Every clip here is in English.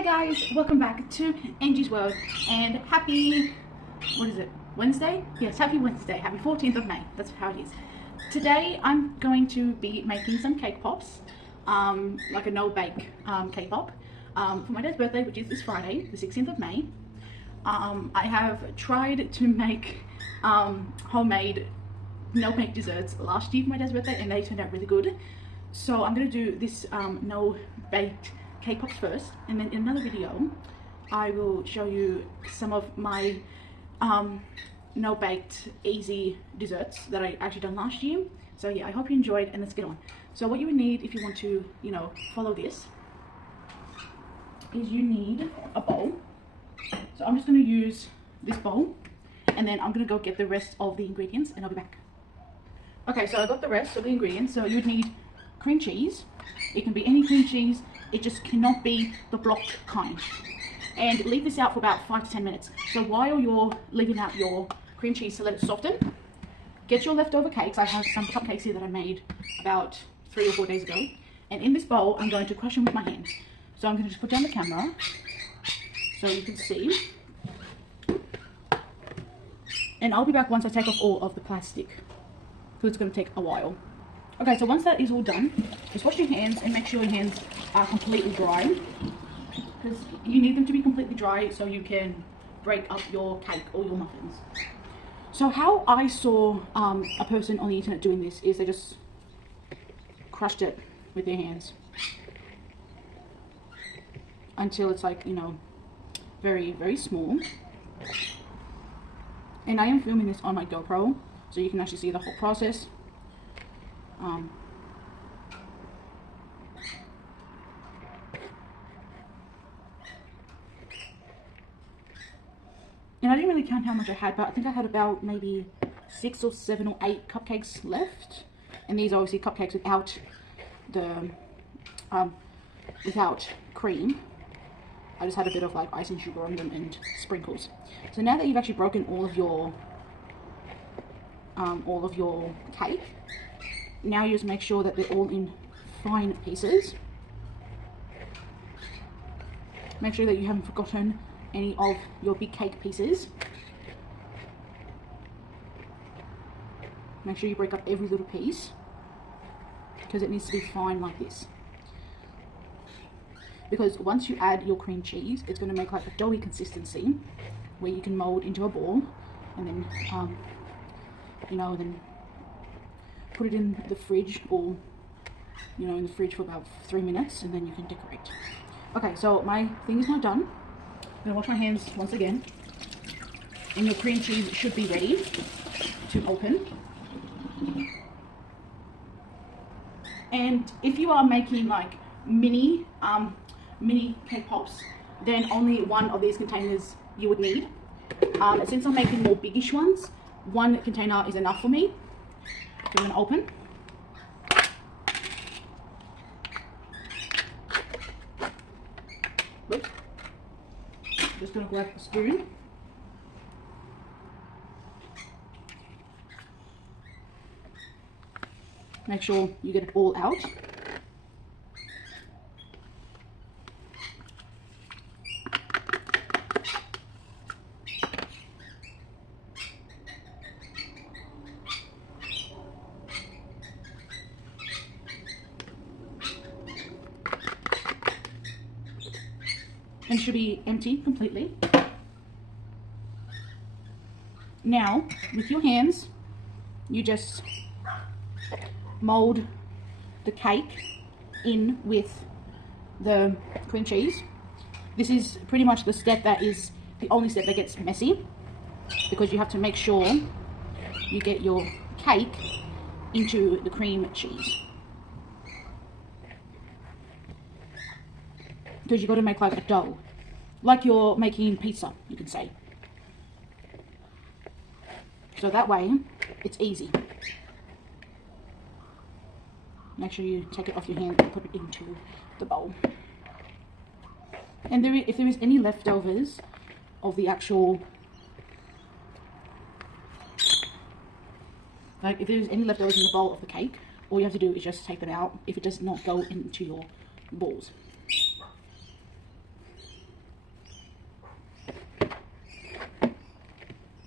Hey guys, welcome back to Angie's World and happy, what is it, Wednesday? Yes, happy Wednesday, happy 14th of May, that's how it is. Today I'm going to be making some cake pops, like a no-bake cake pop for my dad's birthday, which is this Friday, the 16th of May. I have tried to make homemade no-bake desserts last year for my dad's birthday and they turned out really good. So I'm going to do this no-baked cake pops first, and then in another video I will show you some of my no-baked easy desserts that I actually done last year. So yeah, I hope you enjoyed, and let's get on. So what you would need if you want to, you know, follow this is you need a bowl. So I'm just going to use this bowl and then I'm going to go get the rest of the ingredients and I'll be back. Okay, so I got the rest of the ingredients. So you'd need cream cheese. It can be any cream cheese, it just cannot be the block kind. And leave this out for about 5 to 10 minutes. So while you're leaving out your cream cheese to let it soften, get your leftover cakes. I have some cupcakes here that I made about 3 or 4 days ago. And in this bowl, I'm going to crush them with my hands. So I'm going to just put down the camera so you can see. And I'll be back once I take off all of the plastic, because it's going to take a while. Okay, so once that is all done, just wash your hands and make sure your hands are completely dry, because you need them to be completely dry so you can break up your cake or your muffins. So how I saw a person on the internet doing this is they just crushed it with their hands until it's like, you know, very, very small. And I am filming this on my GoPro so you can actually see the whole process. And I didn't really count how much I had, but I think I had about maybe 6 or 7 or 8 cupcakes left. And these are obviously cupcakes without the without cream. I just had a bit of like icing sugar on them and sprinkles. So now that you've actually broken all of your cake, now you just make sure that they're all in fine pieces. Make sure that you haven't forgotten any of your big cake pieces. Make sure you break up every little piece, because it needs to be fine like this. Because once you add your cream cheese, it's going to make like a doughy consistency where you can mold into a ball and then you know, then put it in the fridge, or you know, in the fridge for about 3 minutes, and then you can decorate. Okay, so my thing is now done. I'm gonna wash my hands once again, and your cream cheese should be ready to open. And if you are making like mini cake pops, then only one of these containers you would need. Since I'm making more biggish ones, one container is enough for me. So I'm going to open. Look. Just going to grab a spoon. Make sure you get it all out. And it should be empty completely. Now, with your hands, you just mold the cake in with the cream cheese. This is pretty much the step that is the only step that gets messy, because you have to make sure you get your cake into the cream cheese. Because you've got to make like a dough, like you're making pizza, you can say. So that way, it's easy. Make sure you take it off your hand and put it into the bowl. And if there is any leftovers of the actual, like if there's any leftovers in the bowl of the cake, all you have to do is just take them out if it does not go into your balls.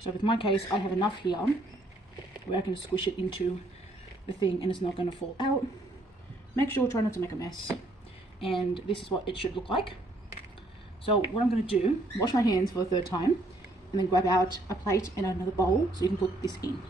So with my case, I have enough here where I can squish it into the thing and it's not going to fall out. Make sure, try not to make a mess. And this is what it should look like. So what I'm going to do, wash my hands for the third time, and then grab out a plate and another bowl so you can put this in.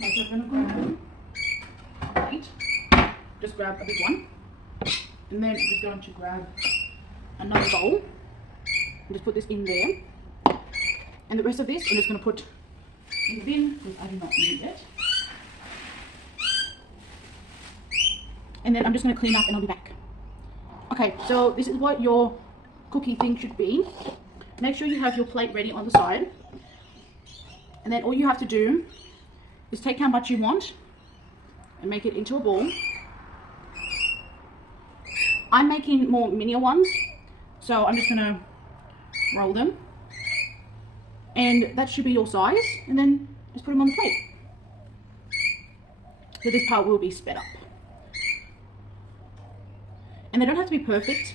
So I'm going to grab a plate, just grab a big one, and then I'm just going to grab another bowl and just put this in there. And the rest of this I'm just going to put in the bin because I do not need it. And then I'm just going to clean up and I'll be back. Okay, so this is what your cookie thing should be. Make sure you have your plate ready on the side. And then all you have to do is take how much you want and make it into a ball. I'm making more mini ones, so I'm just going to roll them. And that should be your size, and then just put them on the plate. So this part will be sped up. And they don't have to be perfect,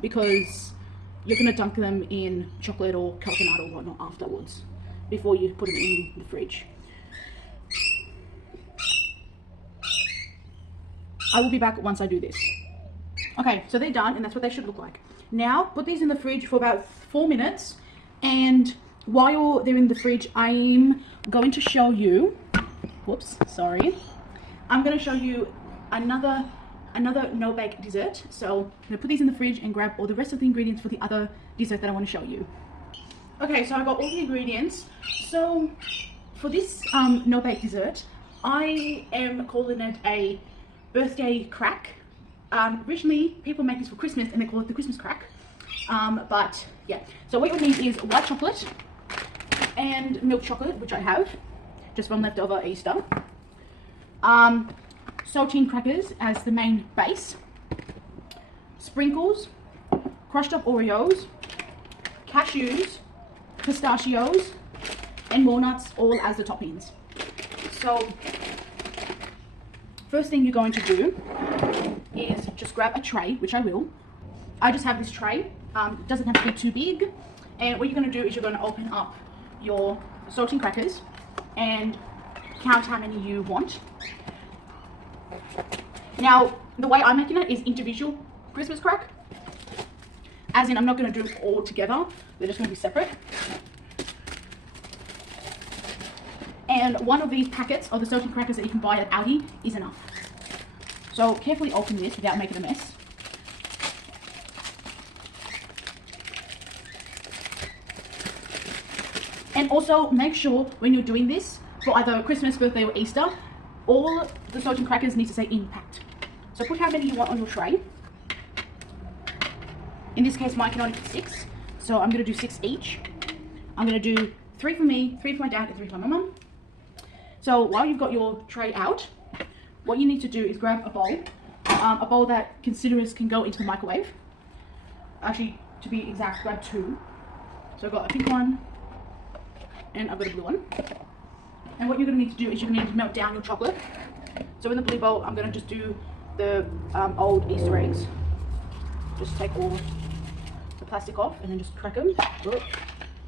because you're going to dunk them in chocolate or coconut or whatnot afterwards, before you put them in the fridge. I will be back once I do this. Okay, so they're done, and that's what they should look like. Now, put these in the fridge for about 4 minutes, and while they're in the fridge, I'm going to show you, whoops, sorry. I'm going to show you another no-bake dessert. So I'm going to put these in the fridge and grab all the rest of the ingredients for the other dessert that I want to show you. Okay, so I got all the ingredients. So for this no-bake dessert, I am calling it a birthday crack. Originally, people make this for Christmas and they call it the Christmas crack. But yeah, so what you would need is white chocolate and milk chocolate, which I have, just from leftover Easter. Saltine crackers as the main base. Sprinkles, crushed up Oreos, cashews, pistachios, and walnuts, all as the toppings. So first thing you're going to do is just grab a tray, which I will. I just have this tray. It doesn't have to be too big. And what you're going to do is you're going to open up your saltine crackers and count how many you want. Now, the way I'm making it is individual Christmas crack. As in, I'm not going to do it all together. They're just going to be separate. And one of these packets of the saltine crackers that you can buy at Aldi is enough. So carefully open this without making a mess. And also make sure when you're doing this for either Christmas, birthday or Easter, all the saltine crackers need to say impact. So put how many you want on your tray. In this case, mine can only fit 6. So I'm going to do 6 each. I'm going to do 3 for me, 3 for my dad, and 3 for my mum. So while you've got your tray out, what you need to do is grab a bowl that considerers can go into the microwave. Actually, to be exact, grab 2. So I've got a pink one, and I've got a blue one. And what you're going to need to do is you're going to need to melt down your chocolate. So in the blue bowl, I'm going to just do the old Easter eggs. Just take all the plastic off and then just crack them.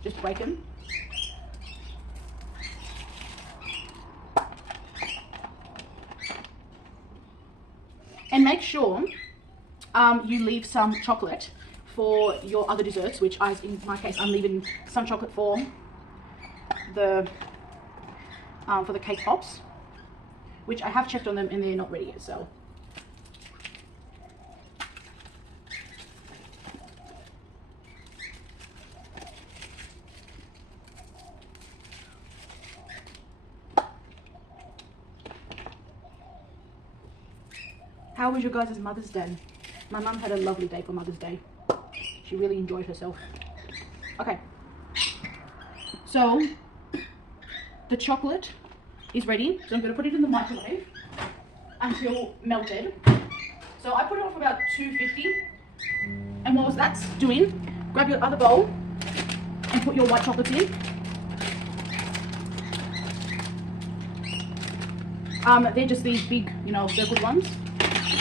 Just break them. And make sure you leave some chocolate for your other desserts, which in my case, I'm leaving some chocolate for the cake pops, which I have checked on them and they're not ready yet, so. How was your guys' Mother's Day? My mum had a lovely day for Mother's Day. She really enjoyed herself. Okay. So, the chocolate is ready. So I'm going to put it in the microwave until melted. So I put it on for about 250. And whilst that's doing, grab your other bowl and put your white chocolate in. They're just these big, you know, circled ones.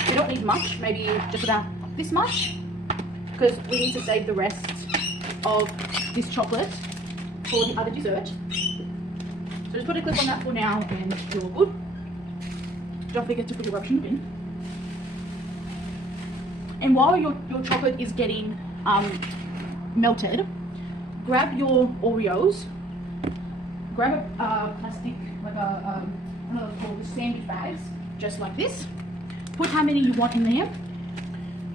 We don't need much, maybe just about this much, because we need to save the rest of this chocolate for the other dessert. So just put a clip on that for now and you're good. Don't forget to put your rubbish in the bin. And while your chocolate is getting melted, grab your Oreos, grab a plastic, like I don't know what it's called, the sandwich bags, just like this. Put how many you want in there,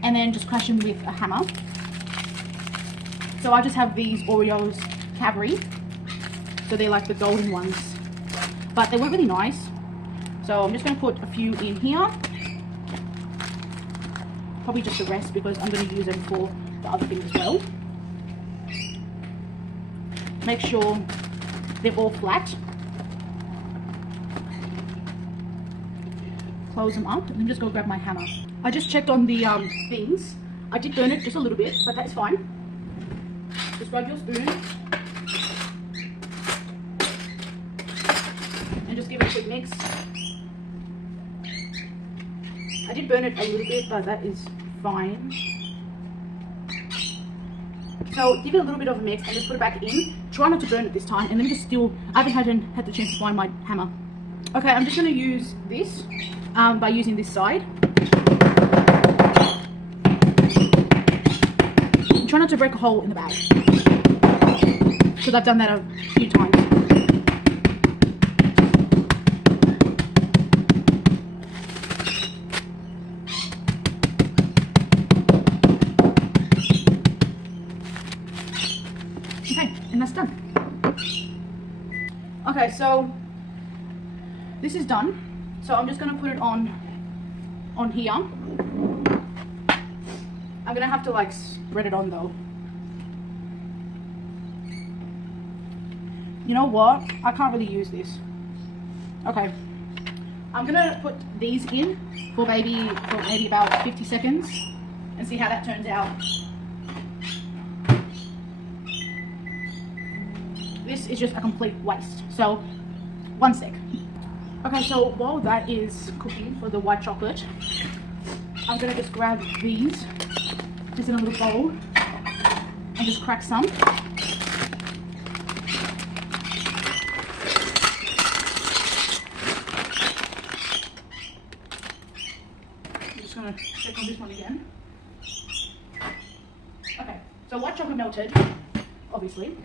and then just crush them with a hammer. So I just have these Oreos Cadbury, so they're like the golden ones, but they weren't really nice. So I'm just going to put a few in here, probably just the rest because I'm going to use them for the other things as well. Make sure they're all flat. Close them up, and then just go grab my hammer. I just checked on the things. I did burn it just a little bit, but that's fine. Just grab your spoon and just give it a quick mix. I did burn it a little bit, but that is fine. So give it a little bit of a mix and just put it back in. Try not to burn it this time, and then just still, I haven't had the chance to find my hammer. Okay, I'm just going to use this by using this side. Try not to break a hole in the bag, because I've done that a few times. Okay, and that's done. Okay, so this is done. So I'm just going to put it on here. I'm going to have to like spread it on though. You know what? I can't really use this. Okay. I'm going to put these in for maybe about 50 seconds and see how that turns out. This is just a complete waste. So, 1 sec. Okay, so while that is cooking for the white chocolate, I'm going to just grab these, just in a little bowl, and just crack some. I'm just going to check on this one again. Okay, so white chocolate melted, obviously.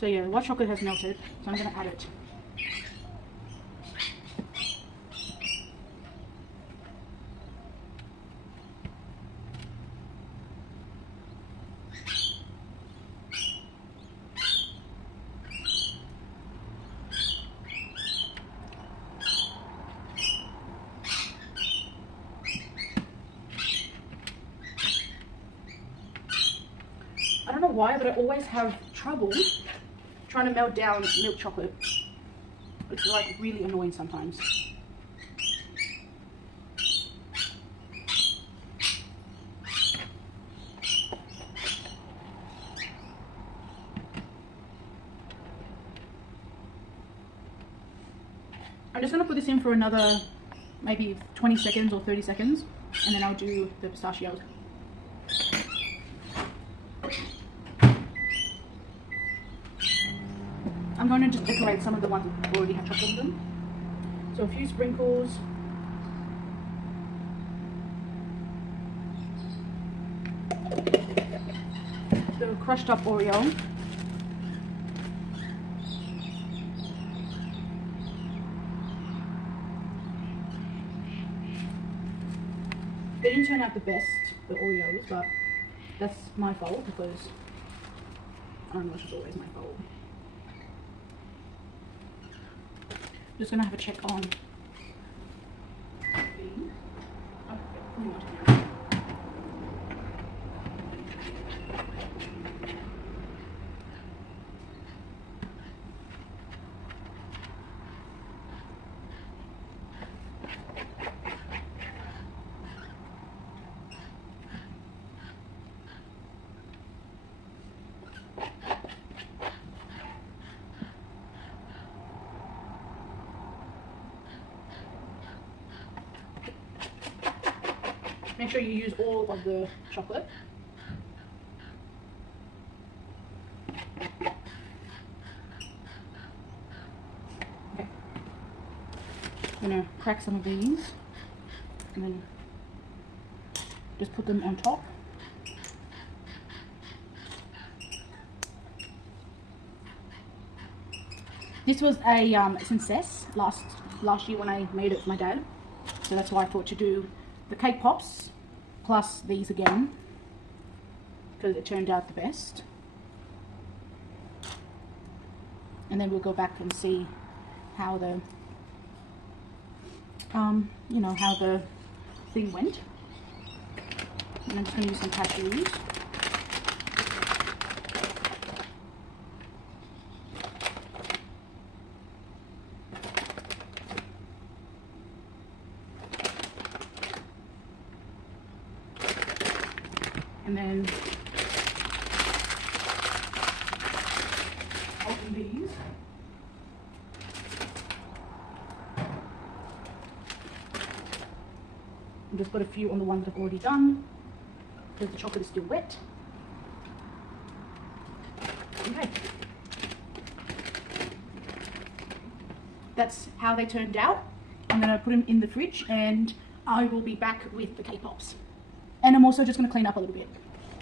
So yeah, the white chocolate has melted, so I'm going to add it. I don't know why, but I always have trouble trying to melt down milk chocolate. It's like really annoying sometimes. I'm just going to put this in for another maybe 20 seconds or 30 seconds, and then I'll do the pistachios. I'm going to just decorate some of the ones that already have chocolate in them. So a few sprinkles. The crushed up Oreo. They didn't turn out the best, the Oreos, but that's my fault because I don't know, it's just always my fault. Just gonna have a check on these. Oh, pretty much now. Make sure you use all of the chocolate. Okay. I'm gonna crack some of these and then just put them on top. This was a success last year when I made it for my dad, so that's why I thought to do the cake pops plus these again because it turned out the best. And then we'll go back and see how the you know, how the thing went. And I'm just going to use some cashews. And then open these. And just put a few on the ones that I've already done because the chocolate is still wet. Okay. That's how they turned out. I'm going to put them in the fridge and I will be back with the cake pops. And I'm also just going to clean up a little bit.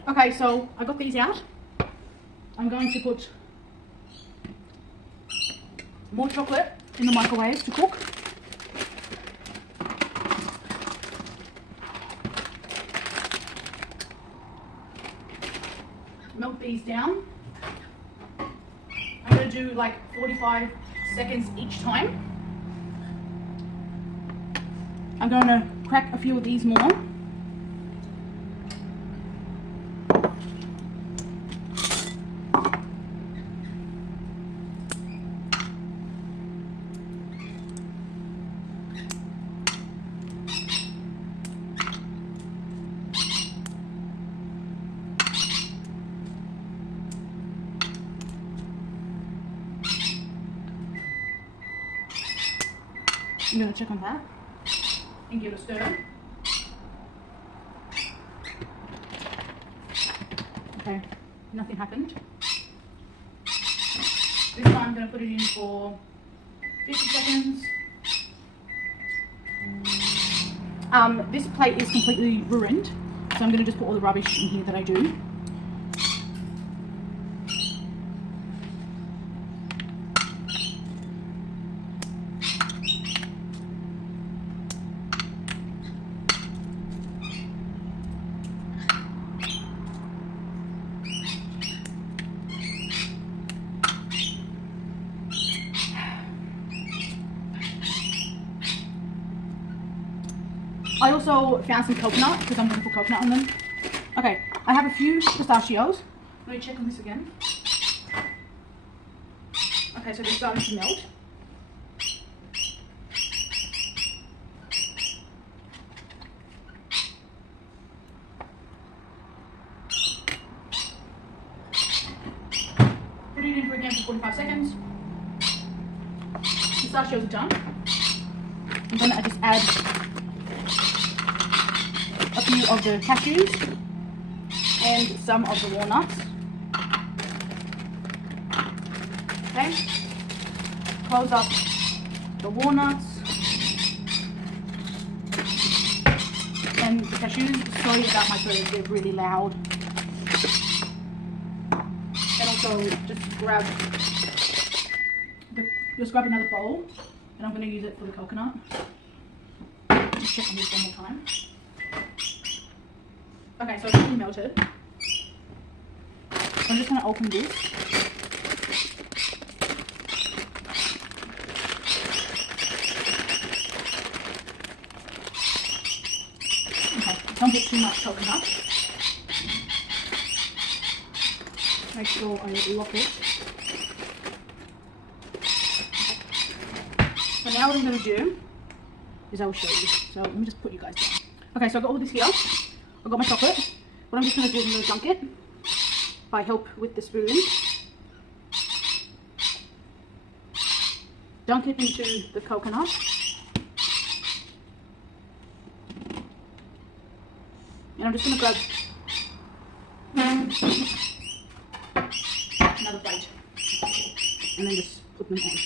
Okay, so I got these out. I'm going to put more chocolate in the microwave to cook. Melt these down. I'm going to do like 45 seconds each time. I'm going to crack a few of these more. I'm going to check on that and give it a stir. Okay, nothing happened. This time I'm going to put it in for 50 seconds. This plate is completely ruined, so I'm going to just put all the rubbish in here that I do. I also found some coconut because I'm going to put coconut on them. Okay, I have a few pistachios. Let me check on this again. Okay, so they're starting to melt. Put it in for again for 45 seconds. Pistachios are done. I'm going to just add a few of the cashews and some of the walnuts. Okay, close up the walnuts and the cashews. Sorry about my birds, they're really loud. And also just grab another bowl, and I'm going to use it for the coconut. Just check on this one more time. Okay, so it's really melted. I'm just going to open this. Okay, don't get too much coconut. Make sure I lock it. So now what I'm going to do is I will show you. So let me just put you guys down. Okay, so I've got all this here. I've got my chocolate. What I'm just going to do is I'm going to dunk it by help with the spoon. Dunk it into the coconut. And I'm just going to grab another plate and then just put them on.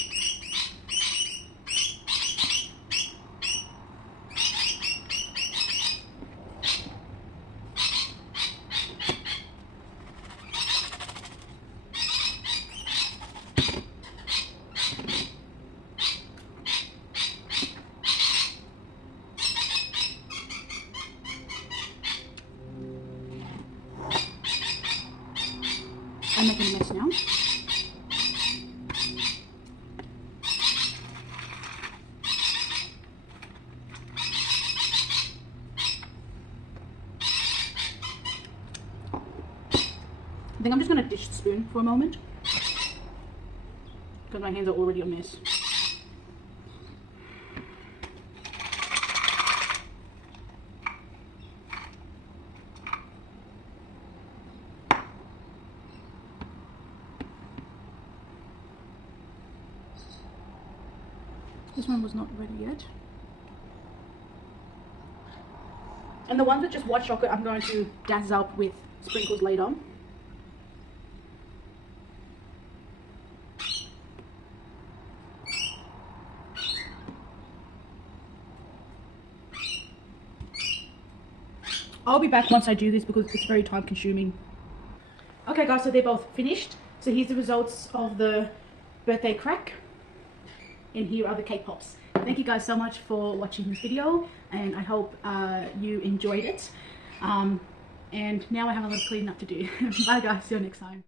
I'm making a mess now. I think I'm just going to dish the spoon for a moment because my hands are already a mess. This one was not ready yet. And the ones with just white chocolate, I'm going to dazzle up with sprinkles later. I'll be back once I do this because it's very time consuming. Okay guys, so they're both finished. So here's the results of the birthday crack. And here are the cake pops. Thank you guys so much for watching this video, and I hope you enjoyed it. And now I have a lot of cleaning up to do. Bye guys, see you next time.